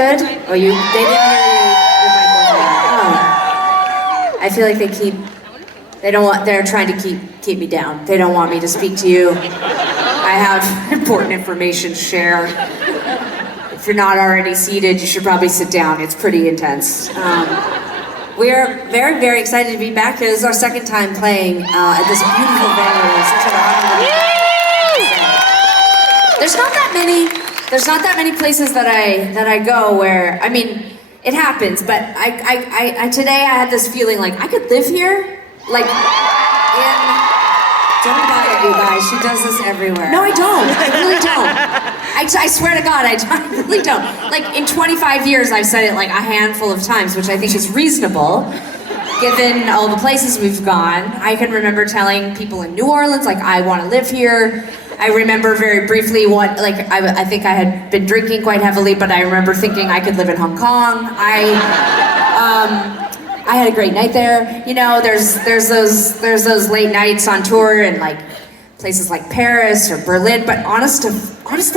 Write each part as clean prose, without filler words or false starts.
good? Oh, they didn't hear you. Your mic wasn't on. Oh. I feel like they're trying to keep me down. They don't want me to speak to you. I have important information to share. If you're not already seated, you should probably sit down. It's pretty intense. We're very, very excited to be back here. This is our second time playing at this beautiful venue. Such an honor. There's not that many places that I go where, I mean, it happens, but today I had this feeling like I could live here, like don't buy it, you guys. She does this everywhere. No, I don't. I really don't. I swear to God, I really don't. Like, in 25 years, I've said it like a handful of times, which I think is reasonable, given all the places we've gone. I can remember telling people in New Orleans, like, I want to live here. I remember very briefly I think I had been drinking quite heavily, but I remember thinking I could live in Hong Kong. I had a great night there. You know, there's those late nights on tour in like places like Paris or Berlin, but honest to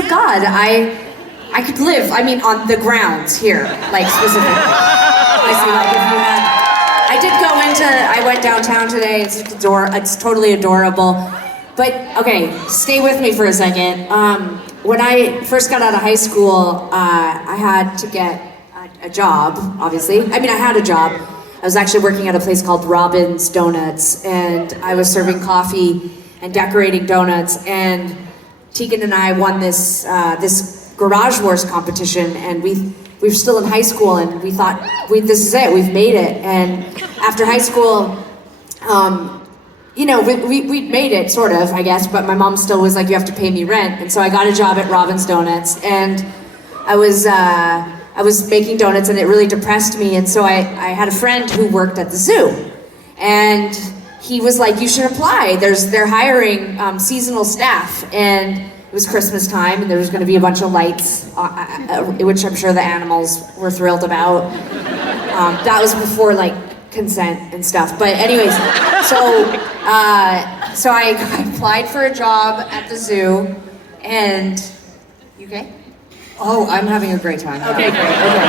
God, I could live, I mean, on the grounds here, like specifically. I went downtown today, it's totally adorable. But, okay, stay with me for a second. When I first got out of high school, I had to get a job, obviously. I mean, I had a job. I was actually working at a place called Robin's Donuts, and I was serving coffee and decorating donuts, and Tegan and I won this Garage Wars competition, and we were still in high school, and we thought, this is it, we've made it. And after high school, you know, we'd made it, sort of, I guess, but my mom still was like, you have to pay me rent. And so I got a job at Robin's Donuts, and I was making donuts, and it really depressed me. And so I had a friend who worked at the zoo, and he was like, you should apply. They're hiring seasonal staff. And it was Christmas time, and there was gonna be a bunch of lights, which I'm sure the animals were thrilled about. That was before like consent and stuff. But anyways, so I applied for a job at the zoo, and you okay? Oh, I'm having a great time. Okay, great. Okay.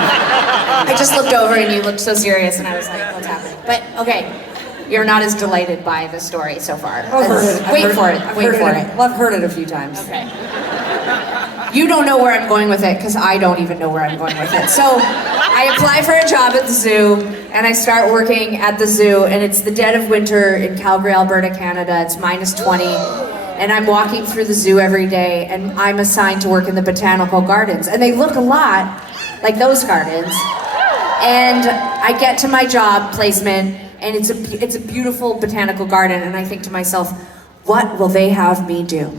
I just looked over and you looked so serious, and I was like, what's happening? But okay, you're not as delighted by the story so far. Wait for it. Well, I've heard it a few times. Okay. You don't know where I'm going with it, because I don't even know where I'm going with it. So I apply for a job at the zoo, and I start working at the zoo, and it's the dead of winter in Calgary, Alberta, Canada. It's -20. And I'm walking through the zoo every day, and I'm assigned to work in the botanical gardens. And they look a lot like those gardens. And I get to my job placement, and it's a beautiful botanical garden, and I think to myself, what will they have me do?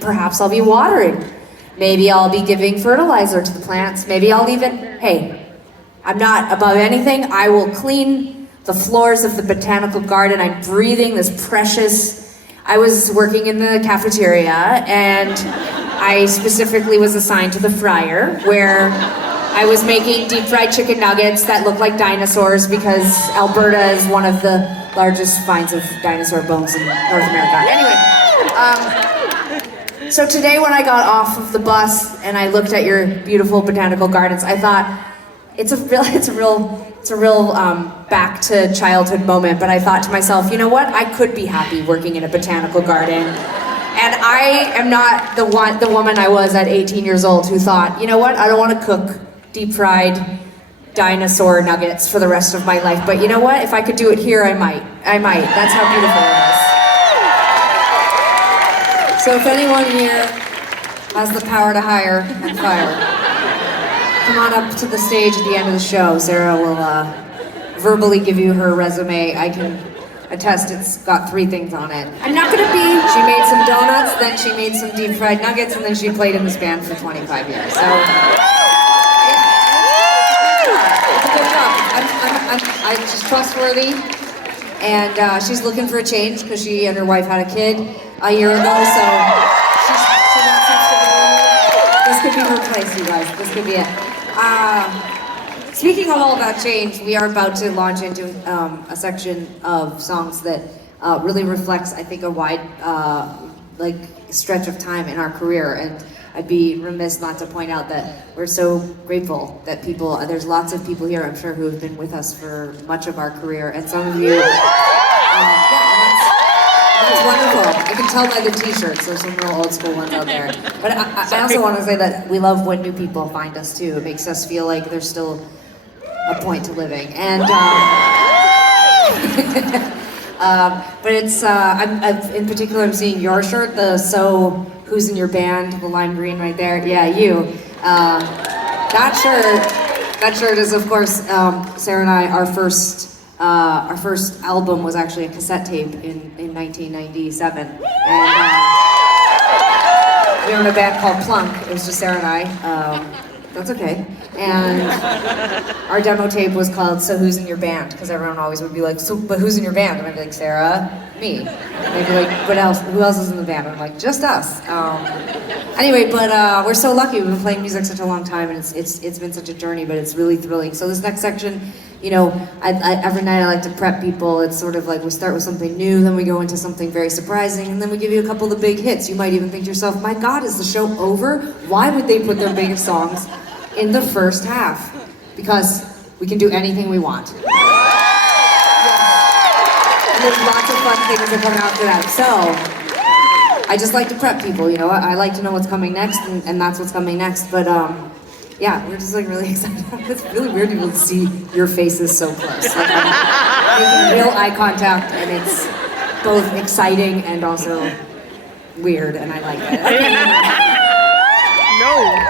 Perhaps I'll be watering. Maybe I'll be giving fertilizer to the plants. Maybe I'll hey, I'm not above anything. I will clean the floors of the botanical garden. I'm breathing this I was working in the cafeteria, and I specifically was assigned to the fryer, where I was making deep fried chicken nuggets that look like dinosaurs, because Alberta is one of the largest finds of dinosaur bones in North America. Anyway, so today when I got off of the bus and I looked at your beautiful botanical gardens, I thought, it's a real back to childhood moment, but I thought to myself, you know what? I could be happy working in a botanical garden. And I am not the woman I was at 18 years old who thought, you know what? I don't want to cook deep fried dinosaur nuggets for the rest of my life. But you know what? If I could do it here, I might. That's how beautiful it is. So if anyone here has the power to hire and fire, come on up to the stage at the end of the show. Sara will verbally give you her resume. I can attest it's got 3 things on it. I'm not gonna she made some donuts, then she made some deep fried nuggets, and then she played in this band for 25 years. So, it's a good job. She's trustworthy, and she's looking for a change, because she and her wife had a kid a year ago, so she wants some stability. This could be her place, you guys. This could be it. Speaking of all about change, we are about to launch into a section of songs that really reflects, I think, a wide stretch of time in our career. And I'd be remiss not to point out that we're so grateful that there's lots of people here, I'm sure, who have been with us for much of our career, and some of you, that's wonderful. I can tell by the t-shirts, there's some real old school ones out there. But I also want to say that we love when new people find us too. It makes us feel like there's still a point to living. And but it's, in particular, I'm seeing your shirt, the So Who's in Your Band, the lime green right there. Yeah, you. That shirt is, of course, Sarah and I, our first album was actually a cassette tape in 1997. And we were in a band called Plunk. It was just Sarah and I. That's okay. And our demo tape was called So Who's in Your Band? Because everyone always would be like, so, but who's in your band? And I'd be like, Sarah, me. And they'd be like, what else? Who else is in the band? And I'm like, just us. Anyway, but we're so lucky. We've been playing music such a long time, and it's been such a journey, but it's really thrilling. So this next section, you know, every night I like to prep people. It's sort of like we start with something new, then we go into something very surprising, and then we give you a couple of the big hits. You might even think to yourself, my God, is the show over? Why would they put their biggest songs in the first half? Because we can do anything we want. Yes. And there's lots of fun things that come after that. So, I just like to prep people, you know. I like to know what's coming next, and that's what's coming next. But yeah, we're just like really excited. It's really weird to be able to see your faces so close. Like, I'm making real eye contact, and it's both exciting and also weird, and I like it. Okay. No.